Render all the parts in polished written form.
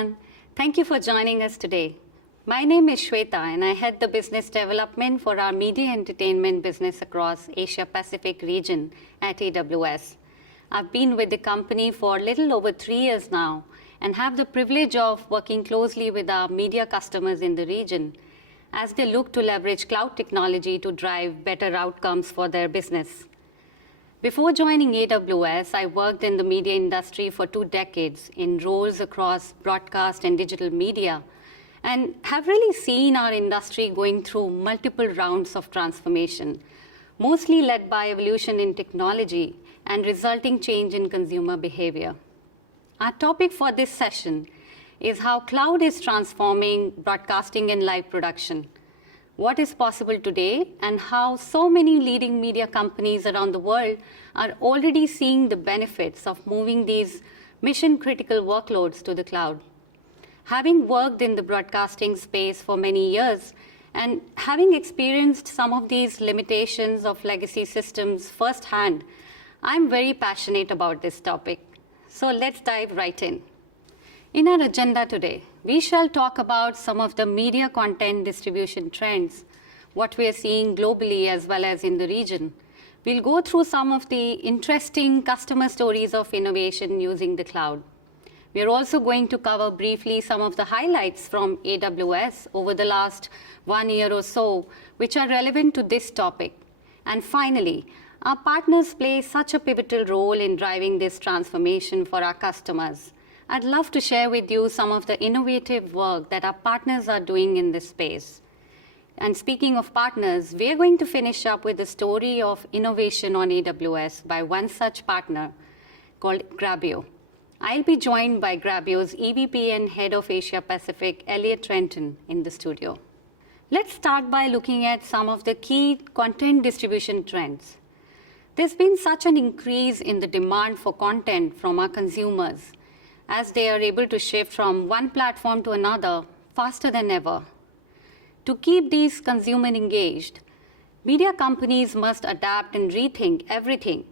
everyone. Thank you for joining us today. My name is Shweta, and I head the business development for our media entertainment business across Asia Pacific region at AWS. I've been with the company for a little over 3 years now and have the privilege of working closely with our media customers in the region as they look to leverage cloud technology to drive better outcomes for their business. Before joining AWS, I worked in the media industry for 2 decades in roles across broadcast and digital media, and have really seen our industry going through multiple rounds of transformation, mostly led by evolution in technology and resulting change in consumer behavior. Our topic for this session is how cloud is transforming broadcasting and live production, what is possible today, and how so many leading media companies around the world are already seeing the benefits of moving these mission-critical workloads to the cloud. Having worked in the broadcasting space for many years and having experienced some of these limitations of legacy systems firsthand, I'm very passionate about this topic. So let's dive right in. In our agenda today, we shall talk about some of the media content distribution trends, what we are seeing globally as well as in the region. We'll go through some of the interesting customer stories of innovation using the cloud. We are also going to cover briefly some of the highlights from AWS over the last 1 year or so, which are relevant to this topic. And finally, our partners play such a pivotal role in driving this transformation for our customers. I'd love to share with you some of the innovative work that our partners are doing in this space. And speaking of partners, we're going to finish up with the story of innovation on AWS by one such partner called Grabio. I'll be joined by Grabio's EVP and Head of Asia Pacific, Elliot Trenton, in the studio. Let's start by looking at some of the key content distribution trends. There's been such an increase in the demand for content from our consumers as they are able to shift from one platform to another faster than ever. To keep these consumers engaged, media companies must adapt and rethink everything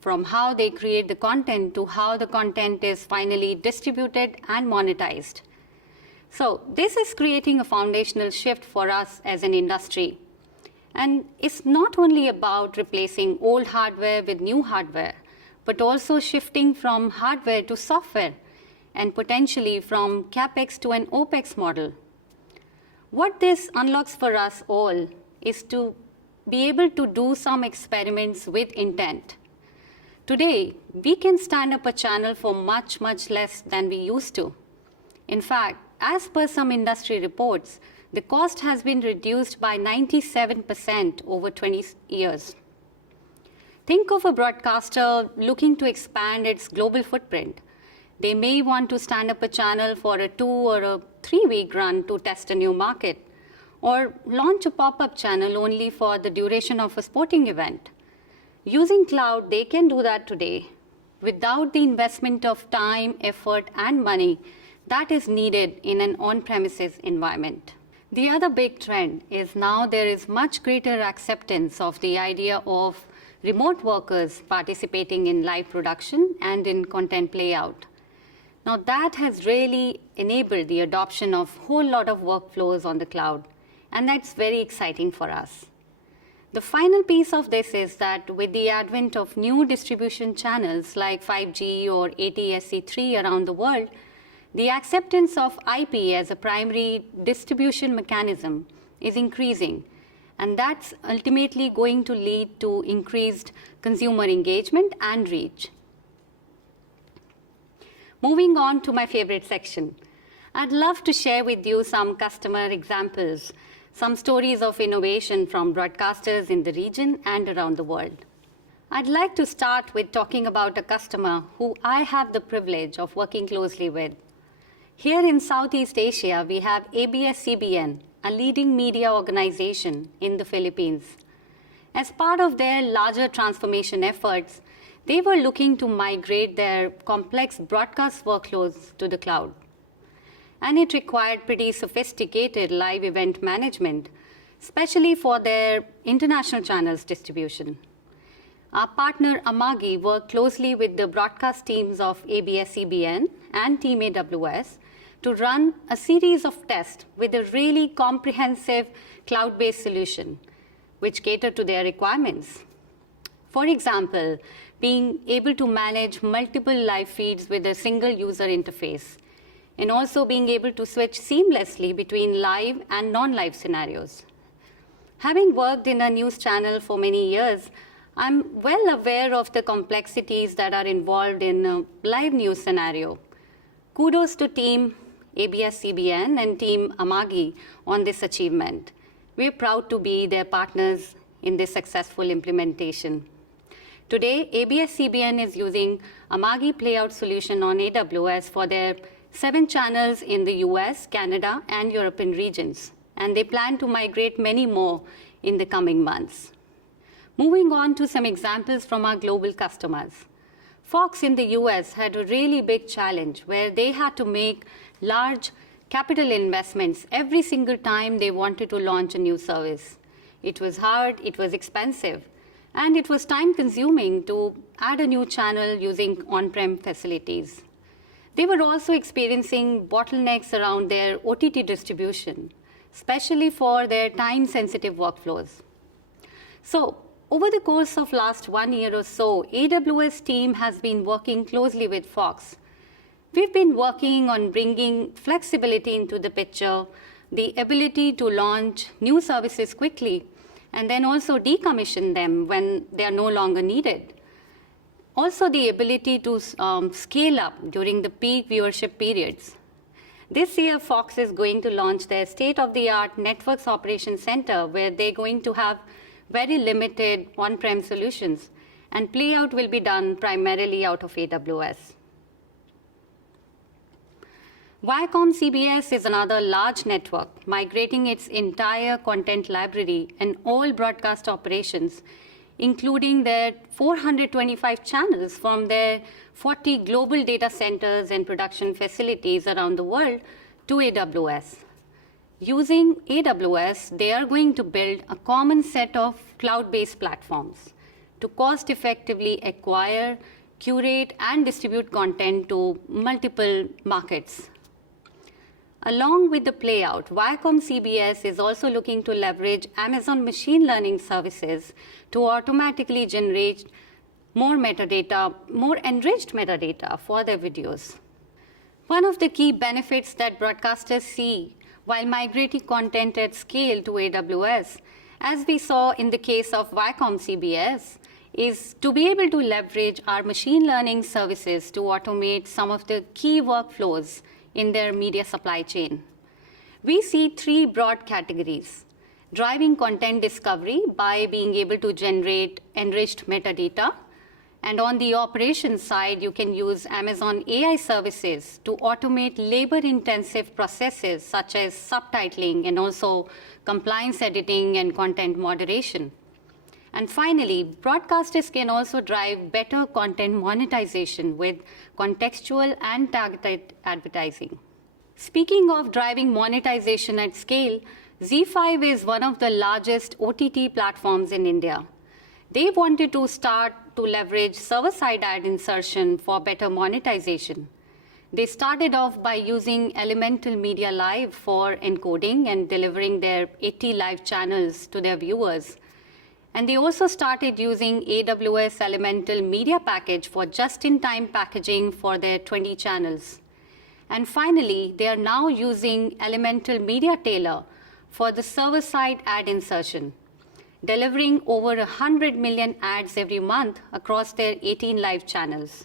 from how they create the content to how the content is finally distributed and monetized. So this is creating a foundational shift for us as an industry. And it's not only about replacing old hardware with new hardware, but also shifting from hardware to software and potentially from CapEx to an OpEx model. What this unlocks for us all is to be able to do some experiments with intent. Today, we can stand up a channel for much, much less than we used to. In fact, as per some industry reports, the cost has been reduced by 97% over 20 years. Think of a broadcaster looking to expand its global footprint. They may want to stand up a channel for a 2 or a 3-week run to test a new market, or launch a pop-up channel only for the duration of a sporting event. Using cloud, they can do that today without the investment of time, effort, and money that is needed in an on-premises environment. The other big trend is now there is much greater acceptance of the idea of remote workers participating in live production and in content playout. Now that has really enabled the adoption of a whole lot of workflows on the cloud, and that's very exciting for us. The final piece of this is that with the advent of new distribution channels like 5G or ATSC3 around the world, the acceptance of IP as a primary distribution mechanism is increasing, and that's ultimately going to lead to increased consumer engagement and reach. Moving on to my favorite section, I'd love to share with you some customer examples, some stories of innovation from broadcasters in the region and around the world. I'd like to start with talking about a customer who I have the privilege of working closely with. Here in Southeast Asia, we have ABS-CBN, a leading media organization in the Philippines. As part of their larger transformation efforts, they were looking to migrate their complex broadcast workloads to the cloud. And it required pretty sophisticated live event management, especially for their international channels distribution. Our partner Amagi worked closely with the broadcast teams of ABS-CBN and Team AWS to run a series of tests with a really comprehensive cloud-based solution which cater to their requirements. For example, being able to manage multiple live feeds with a single user interface, and also being able to switch seamlessly between live and non-live scenarios. Having worked in a news channel for many years, I'm well aware of the complexities that are involved in a live news scenario. Kudos to team ABS-CBN and team Amagi on this achievement. We're proud to be their partners in this successful implementation. Today, ABS-CBN is using Amagi Playout solution on AWS for their 7 channels in the US, Canada, and European regions, and they plan to migrate many more in the coming months. Moving on to some examples from our global customers. Fox in the US had a really big challenge where they had to make large capital investments every single time they wanted to launch a new service. It was hard, it was expensive, and it was time-consuming to add a new channel using on-prem facilities. They were also experiencing bottlenecks around their OTT distribution, especially for their time-sensitive workflows. So, over the course of last 1 year or so, AWS team has been working closely with Fox. We've been working on bringing flexibility into the picture, the ability to launch new services quickly, and then also decommission them when they are no longer needed. Also, the ability to scale up during the peak viewership periods. This year, Fox is going to launch their state-of-the-art Networks Operations Center, where they're going to have very limited on-prem solutions, and Playout will be done primarily out of AWS. Viacom CBS is another large network, migrating its entire content library and all broadcast operations, including their 425 channels from their 40 global data centers and production facilities around the world to AWS. Using AWS, they are going to build a common set of cloud-based platforms to cost-effectively acquire, curate, and distribute content to multiple markets. Along with the Playout, Viacom CBS is also looking to leverage Amazon machine learning services to automatically generate more metadata, more enriched metadata for their videos. One of the key benefits that broadcasters see while migrating content at scale to AWS, as we saw in the case of Viacom CBS, is to be able to leverage our machine learning services to automate some of the key workflows in their media supply chain. We see 3 broad categories: driving content discovery by being able to generate enriched metadata, and on the operations side, you can use Amazon AI services to automate labor-intensive processes such as subtitling and also compliance editing and content moderation. And finally, broadcasters can also drive better content monetization with contextual and targeted advertising. Speaking of driving monetization at scale, ZEE5 is one of the largest OTT platforms in India. They wanted to start to leverage server-side ad insertion for better monetization. They started off by using Elemental Media Live for encoding and delivering their 80 live channels to their viewers. And they also started using AWS Elemental Media Package for just-in-time packaging for their 20 channels. And finally, they are now using Elemental Media Tailor for the server-side ad insertion, delivering over 100 million ads every month across their 18 live channels.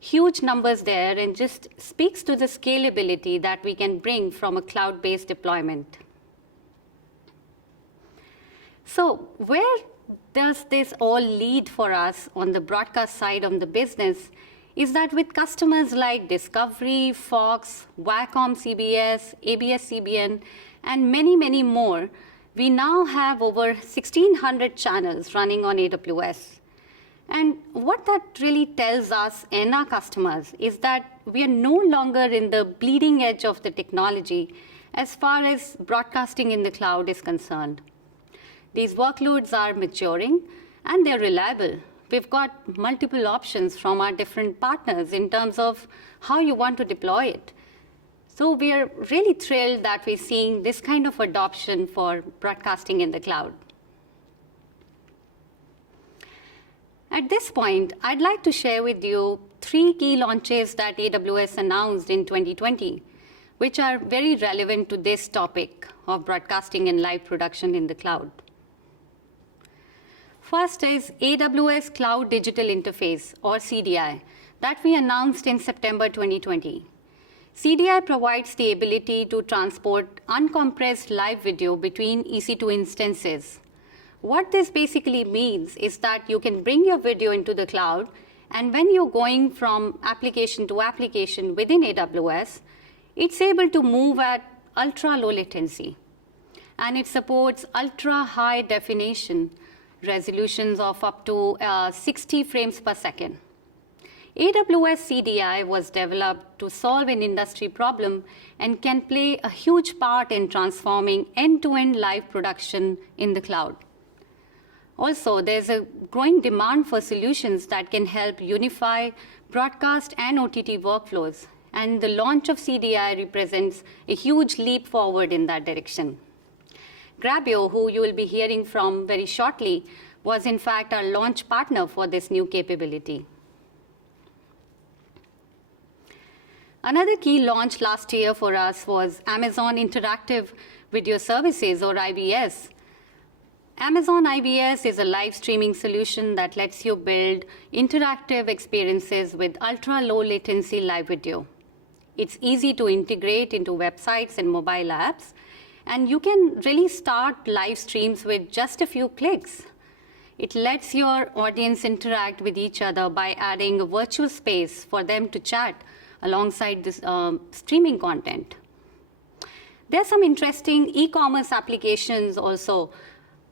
Huge numbers there, and just speaks to the scalability that we can bring from a cloud-based deployment. So where does this all lead for us on the broadcast side of the business is that with customers like Discovery, Fox, Viacom CBS, ABS-CBN, and many, many more, we now have over 1,600 channels running on AWS. And what that really tells us and our customers is that we are no longer in the bleeding edge of the technology as far as broadcasting in the cloud is concerned. These workloads are maturing and they're reliable. We've got multiple options from our different partners in terms of how you want to deploy it. So we are really thrilled that we're seeing this kind of adoption for broadcasting in the cloud. At this point, I'd like to share with you 3 key launches that AWS announced in 2020, which are very relevant to this topic of broadcasting and live production in the cloud. First is AWS Cloud Digital Interface, or CDI, that we announced in September 2020. CDI provides the ability to transport uncompressed live video between EC2 instances. What this basically means is that you can bring your video into the cloud, and when you're going from application to application within AWS, it's able to move at ultra low latency. And it supports ultra high definition resolutions of up to 60 frames per second. AWS CDI was developed to solve an industry problem and can play a huge part in transforming end-to-end live production in the cloud. Also, there's a growing demand for solutions that can help unify broadcast and OTT workflows, and the launch of CDI represents a huge leap forward in that direction. Grabio, who you will be hearing from very shortly, was in fact our launch partner for this new capability. Another key launch last year for us was Amazon Interactive Video Services, or IVS. Amazon IVS is a live streaming solution that lets you build interactive experiences with ultra-low latency live video. It's easy to integrate into websites and mobile apps, and you can really start live streams with just a few clicks. It lets your audience interact with each other by adding a virtual space for them to chat alongside this streaming content. There are some interesting e-commerce applications also,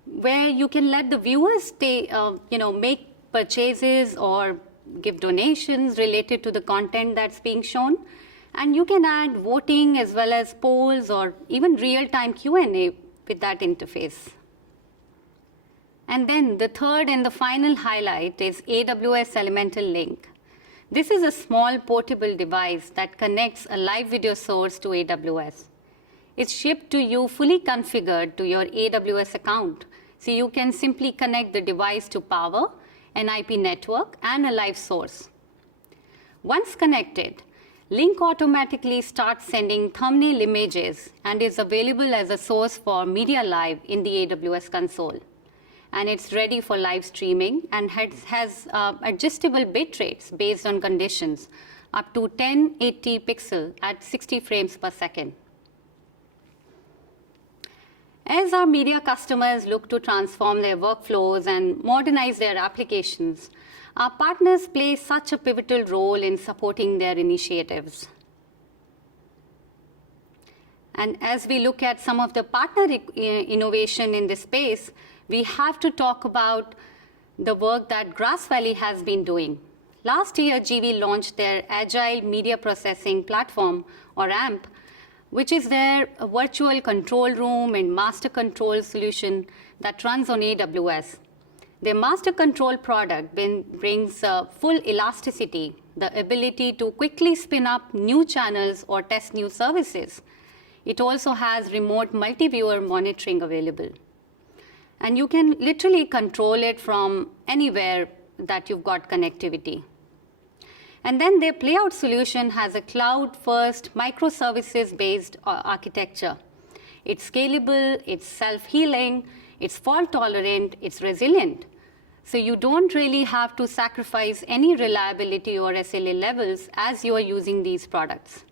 where you can let the viewers make purchases or give donations related to the content that's being shown. And you can add voting as well as polls or even real-time Q&A with that interface. And then the third and the final highlight is AWS Elemental Link. This is a small portable device that connects a live video source to AWS. It's shipped to you fully configured to your AWS account. So you can simply connect the device to power, an IP network, and a live source. Once connected, Link automatically starts sending thumbnail images and is available as a source for Media Live in the AWS console. And it's ready for live streaming and has adjustable bit rates based on conditions, up to 1080 pixel at 60 frames per second. As our media customers look to transform their workflows and modernize their applications, our partners play such a pivotal role in supporting their initiatives. And as we look at some of the partner innovation in this space, we have to talk about the work that Grass Valley has been doing. Last year, GV launched their Agile Media Processing Platform, or AMP, which is their virtual control room and master control solution that runs on AWS. Their master control product brings full elasticity, the ability to quickly spin up new channels or test new services. It also has remote multi-viewer monitoring available. And you can literally control it from anywhere that you've got connectivity. And then their Playout solution has a cloud-first microservices-based architecture. It's scalable, it's self-healing, it's fault-tolerant, it's resilient. So you don't really have to sacrifice any reliability or SLA levels as you are using these products.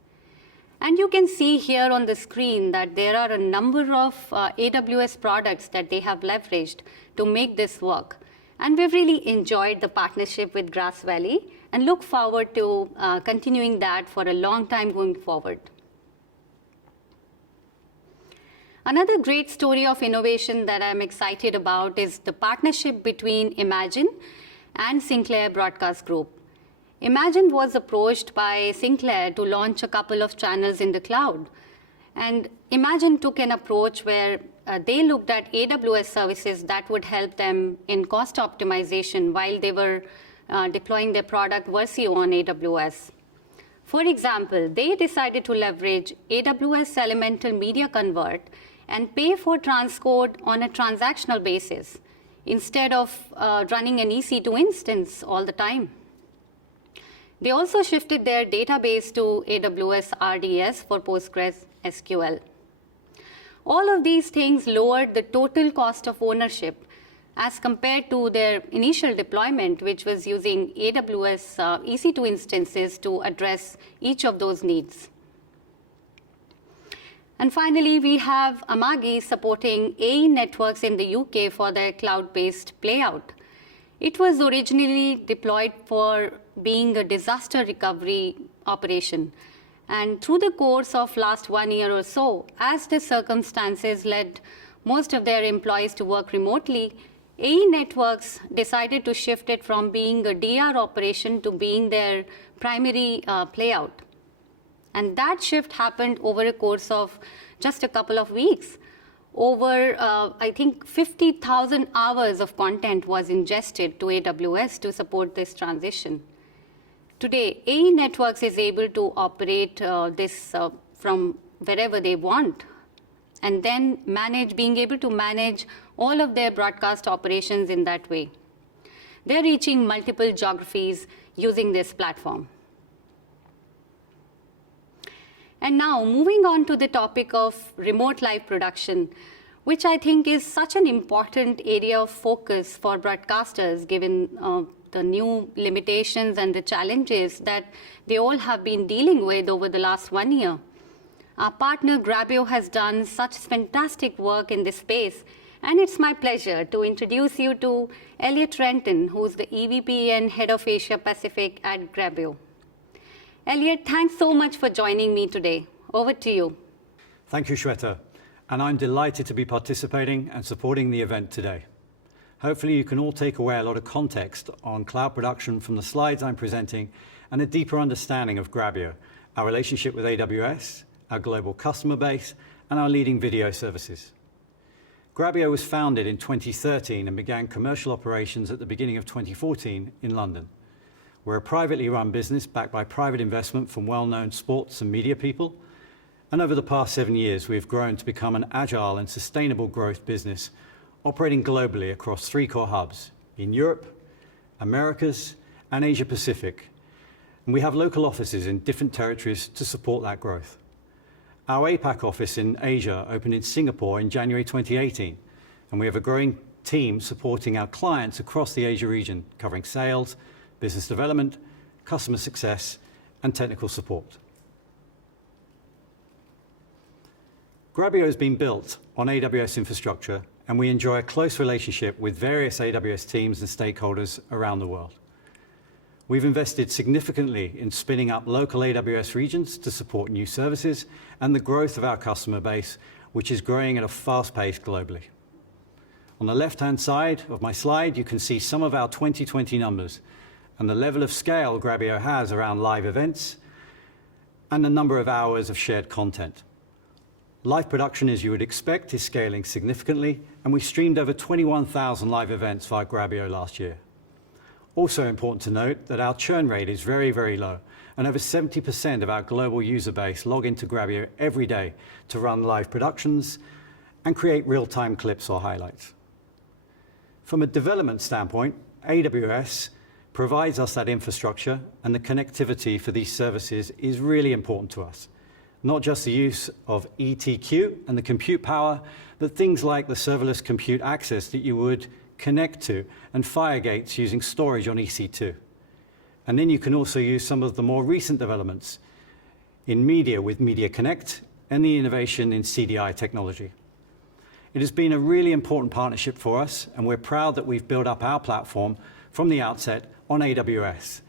And you can see here on the screen that there are a number of AWS products that they have leveraged to make this work. And we've really enjoyed the partnership with Grass Valley and look forward to continuing that for a long time going forward. Another great story of innovation that I'm excited about is the partnership between Imagine and Sinclair Broadcast Group. Imagine was approached by Sinclair to launch a couple of channels in the cloud. And Imagine took an approach where they looked at AWS services that would help them in cost optimization while they were deploying their product Versio on AWS. For example, they decided to leverage AWS Elemental Media Convert and pay for transcode on a transactional basis instead of running an EC2 instance all the time. They also shifted their database to AWS RDS for PostgreSQL. All of these things lowered the total cost of ownership as compared to their initial deployment, which was using AWS EC2 instances to address each of those needs. And finally, we have Amagi supporting AE networks in the UK for their cloud-based Playout. It was originally deployed for being a disaster recovery operation. And through the course of last 1 year or so, as the circumstances led most of their employees to work remotely, AE Networks decided to shift it from being a DR operation to being their primary Playout. And that shift happened over a course of just a couple of weeks. Over, I think, 50,000 hours of content was ingested to AWS to support this transition. Today, AE Networks is able to operate this from wherever they want, and then being able to manage all of their broadcast operations in that way. They're reaching multiple geographies using this platform. And now, moving on to the topic of remote live production, which I think is such an important area of focus for broadcasters, given the new limitations and the challenges that they all have been dealing with over the last 1 year. Our partner Grabio has done such fantastic work in this space, and it's my pleasure to introduce you to Elliot Renton, who's the EVP and Head of Asia Pacific at Grabio. Elliot, thanks so much for joining me today. Over to you. Thank you, Shweta. And I'm delighted to be participating and supporting the event today. Hopefully you can all take away a lot of context on cloud production from the slides I'm presenting and a deeper understanding of Grabio, our relationship with AWS, our global customer base, and our leading video services. Grabio was founded in 2013 and began commercial operations at the beginning of 2014 in London. We're a privately run business backed by private investment from well-known sports and media people. And over the past 7 years, we've grown to become an agile and sustainable growth business, operating globally across 3 core hubs in Europe, Americas, and Asia Pacific. And we have local offices in different territories to support that growth. Our APAC office in Asia opened in Singapore in January 2018, and we have a growing team supporting our clients across the Asia region, covering sales, business development, customer success, and technical support. Grabio has been built on AWS infrastructure, and we enjoy a close relationship with various AWS teams and stakeholders around the world. We've invested significantly in spinning up local AWS regions to support new services and the growth of our customer base, which is growing at a fast pace globally. On the left-hand side of my slide, you can see some of our 2020 numbers and the level of scale Grabio has around live events and the number of hours of shared content. Live production, as you would expect, is scaling significantly, and we streamed over 21,000 live events via Grabio last year. Also important to note that our churn rate is very, very low, and over 70% of our global user base log into Grabio every day to run live productions and create real-time clips or highlights. From a development standpoint, AWS provides us that infrastructure, and the connectivity for these services is really important to us. Not just the use of ETQ and the compute power, but things like the serverless compute access that you would connect to and fire gates using storage on EC2. And then you can also use some of the more recent developments in media with Media Connect and the innovation in CDI technology. It has been a really important partnership for us, and we're proud that we've built up our platform from the outset on AWS,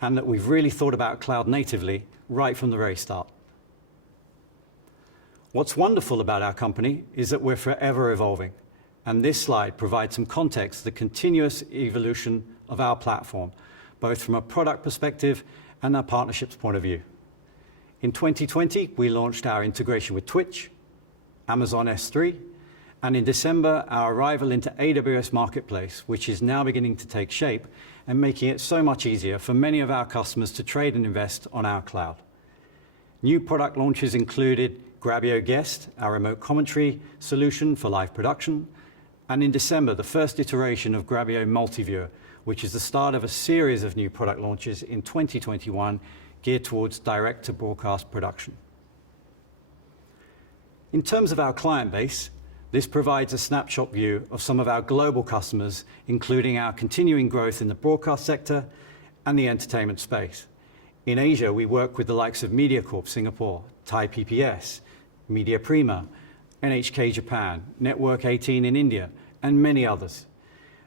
and that we've really thought about cloud natively right from the very start. What's wonderful about our company is that we're forever evolving, and this slide provides some context to the continuous evolution of our platform, both from a product perspective and a partnerships point of view. In 2020, we launched our integration with Twitch, Amazon S3, and in December, our arrival into AWS Marketplace, which is now beginning to take shape and making it so much easier for many of our customers to trade and invest on our cloud. New product launches included Grabio Guest, our remote commentary solution for live production, and in December, the first iteration of Grabio Multiviewer, which is the start of a series of new product launches in 2021 geared towards direct-to-broadcast production. In terms of our client base, this provides a snapshot view of some of our global customers, including our continuing growth in the broadcast sector and the entertainment space. In Asia, we work with the likes of MediaCorp Singapore, Thai PPS, Media Prima, NHK Japan, Network 18 in India, and many others.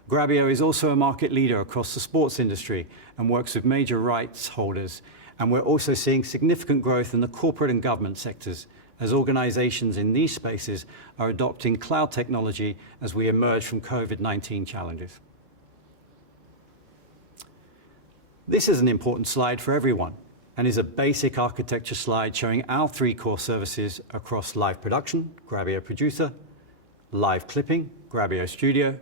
Grabio is also a market leader across the sports industry and works with major rights holders, and we're also seeing significant growth in the corporate and government sectors as organizations in these spaces are adopting cloud technology as we emerge from COVID-19 challenges. This is an important slide for everyone and is a basic architecture slide showing our 3 core services across live production, Grabio Producer, live clipping, Grabio Studio,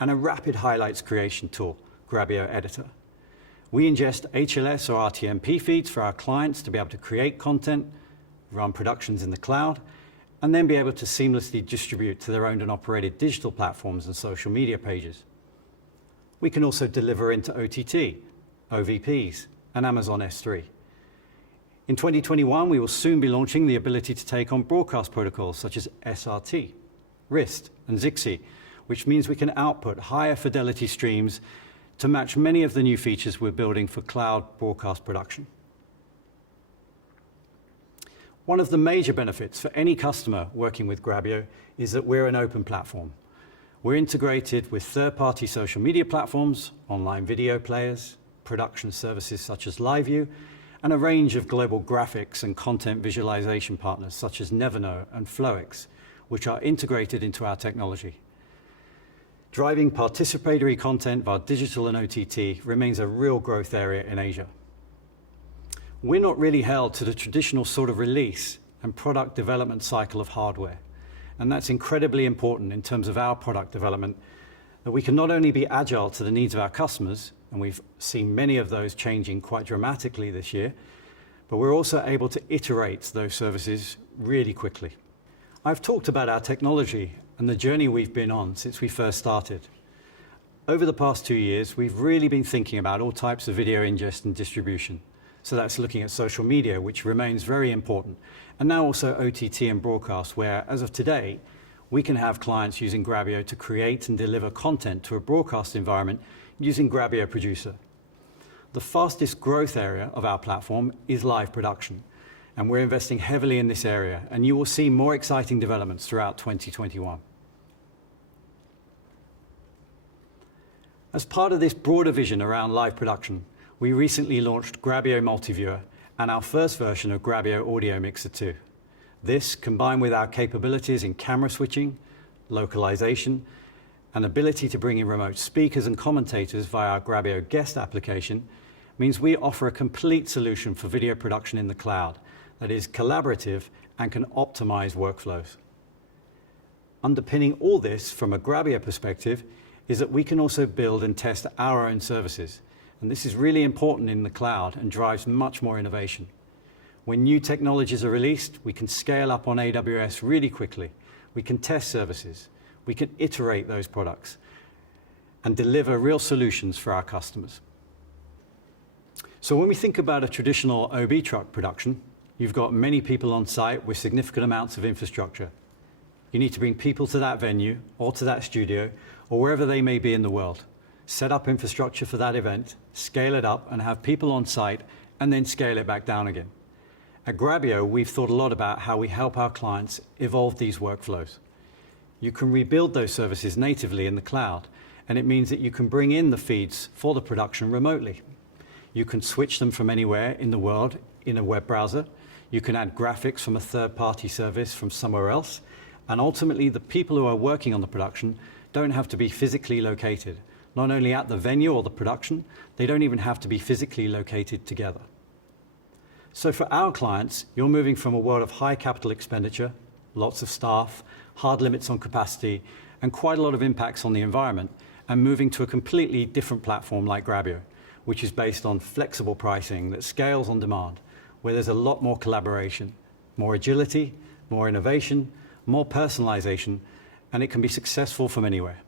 and a rapid highlights creation tool, Grabio Editor. We ingest HLS or RTMP feeds for our clients to be able to create content, run productions in the cloud, and then be able to seamlessly distribute to their owned and operated digital platforms and social media pages. We can also deliver into OTT, OVPs, and Amazon S3. In 2021, we will soon be launching the ability to take on broadcast protocols such as SRT, RIST, and ZXI, which means we can output higher fidelity streams to match many of the new features we're building for cloud broadcast production. One of the major benefits for any customer working with Grabio is that we're an open platform. We're integrated with third-party social media platforms, online video players, production services such as LiveView, and a range of global graphics and content visualization partners such as Neverno and Flowix, which are integrated into our technology. Driving participatory content via digital and OTT remains a real growth area in Asia. We're not really held to the traditional sort of release and product development cycle of hardware, and that's incredibly important in terms of our product development, that we can not only be agile to the needs of our customers, and we've seen many of those changing quite dramatically this year, but we're also able to iterate those services really quickly. I've talked about our technology and the journey we've been on since we first started. Over the past 2 years, we've really been thinking about all types of video ingest and distribution. So that's looking at social media, which remains very important, and now also OTT and broadcast, where, as of today, we can have clients using Grabio to create and deliver content to a broadcast environment using Grabio Producer. The fastest growth area of our platform is live production, and we're investing heavily in this area, and you will see more exciting developments throughout 2021. As part of this broader vision around live production, we recently launched Grabio Multiviewer and our first version of Grabio Audio Mixer 2. This, combined with our capabilities in camera switching, localization, and ability to bring in remote speakers and commentators via our Grabio Guest application, means we offer a complete solution for video production in the cloud that is collaborative and can optimize workflows. Underpinning all this from a Grabio perspective is that we can also build and test our own services. And this is really important in the cloud and drives much more innovation. When new technologies are released, we can scale up on AWS really quickly. We can test services. We can iterate those products and deliver real solutions for our customers. So when we think about a traditional OB truck production, you've got many people on site with significant amounts of infrastructure. You need to bring people to that venue or to that studio or wherever they may be in the world. Set up infrastructure for that event, scale it up, and have people on site, and then scale it back down again. At Grabio, we've thought a lot about how we help our clients evolve these workflows. You can rebuild those services natively in the cloud, and it means that you can bring in the feeds for the production remotely. You can switch them from anywhere in the world in a web browser. You can add graphics from a third-party service from somewhere else, and ultimately the people who are working on the production don't have to be physically located. Not only at the venue or the production, they don't even have to be physically located together. So for our clients, you're moving from a world of high capital expenditure, lots of staff, hard limits on capacity, and quite a lot of impacts on the environment, and moving to a completely different platform like Grabio, which is based on flexible pricing that scales on demand, where there's a lot more collaboration, more agility, more innovation, more personalization, and it can be successful from anywhere.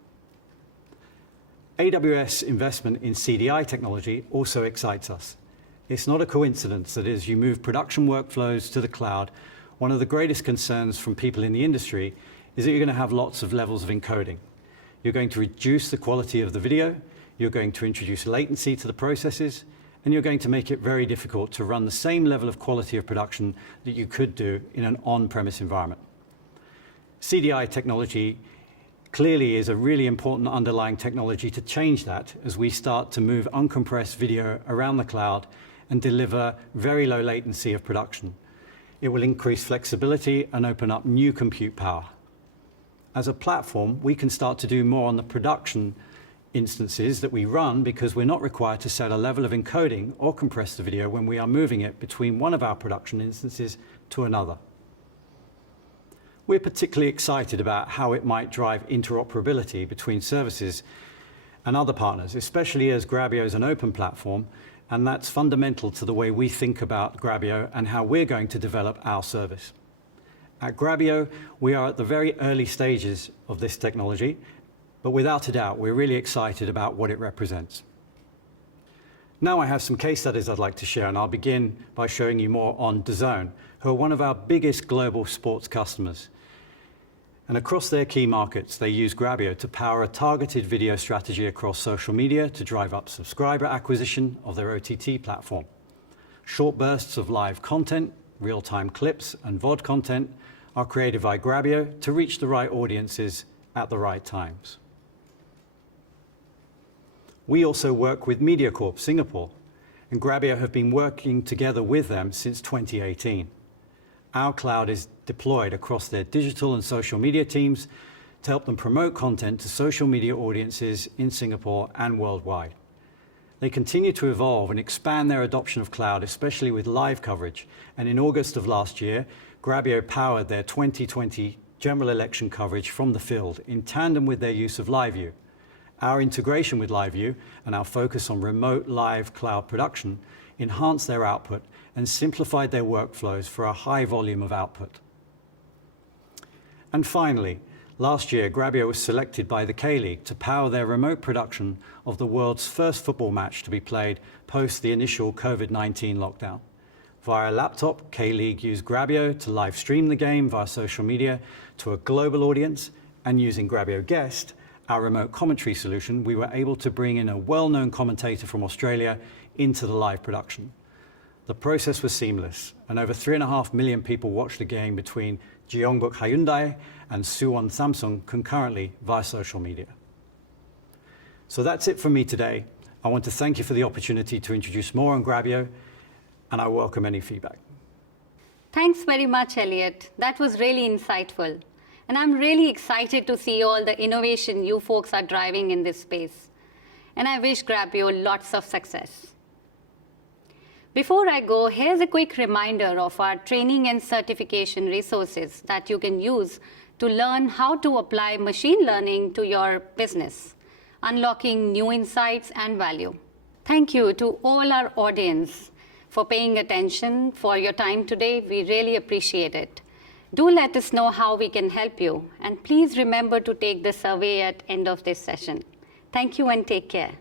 AWS investment in CDI technology also excites us. It's not a coincidence that as you move production workflows to the cloud, one of the greatest concerns from people in the industry is that you're going to have lots of levels of encoding. You're going to reduce the quality of the video, you're going to introduce latency to the processes, and you're going to make it very difficult to run the same level of quality of production that you could do in an on-premise environment. CDI technology clearly is a really important underlying technology to change that as we start to move uncompressed video around the cloud and deliver very low latency of production. It will increase flexibility and open up new compute power. As a platform, we can start to do more on the production instances that we run because we're not required to set a level of encoding or compress the video when we are moving it between one of our production instances to another. We're particularly excited about how it might drive interoperability between services and other partners, especially as Grabio is an open platform, and that's fundamental to the way we think about Grabio and how we're going to develop our service. At Grabio, we are at the very early stages of this technology, but without a doubt, we're really excited about what it represents. Now I have some case studies I'd like to share, and I'll begin by showing you more on DAZN, who are one of our biggest global sports customers. And across their key markets, they use Grabio to power a targeted video strategy across social media to drive up subscriber acquisition of their OTT platform. Short bursts of live content, real-time clips, and VOD content are created by Grabio to reach the right audiences at the right times. We also work with MediaCorp Singapore, and Grabio have been working together with them since 2018. Our cloud is deployed across their digital and social media teams to help them promote content to social media audiences in Singapore and worldwide. They continue to evolve and expand their adoption of cloud, especially with live coverage. And in August of last year, Grabio powered their 2020 general election coverage from the field in tandem with their use of LiveView. Our integration with LiveView and our focus on remote live cloud production enhanced their output and simplified their workflows for a high volume of output. And finally, last year, Grabio was selected by the K-League to power their remote production of the world's first football match to be played post the initial COVID-19 lockdown. Via laptop, K-League used Grabio to live stream the game via social media to a global audience, and using Grabio Guest, our remote commentary solution, we were able to bring in a well-known commentator from Australia into the live production. The process was seamless, and over 3.5 million people watched the game between Jeongbuk Hyundai and Suwon Samsung concurrently via social media. So that's it from me today. I want to thank you for the opportunity to introduce more on Grabio, and I welcome any feedback. Thanks very much, Elliot. That was really insightful. And I'm really excited to see all the innovation you folks are driving in this space. And I wish Grabio lots of success. Before I go, here's a quick reminder of our training and certification resources that you can use to learn how to apply machine learning to your business, unlocking new insights and value. Thank you to all our audience for paying attention, for your time today. We really appreciate it. Do let us know how we can help you, and please remember to take the survey at the end of this session. Thank you and take care.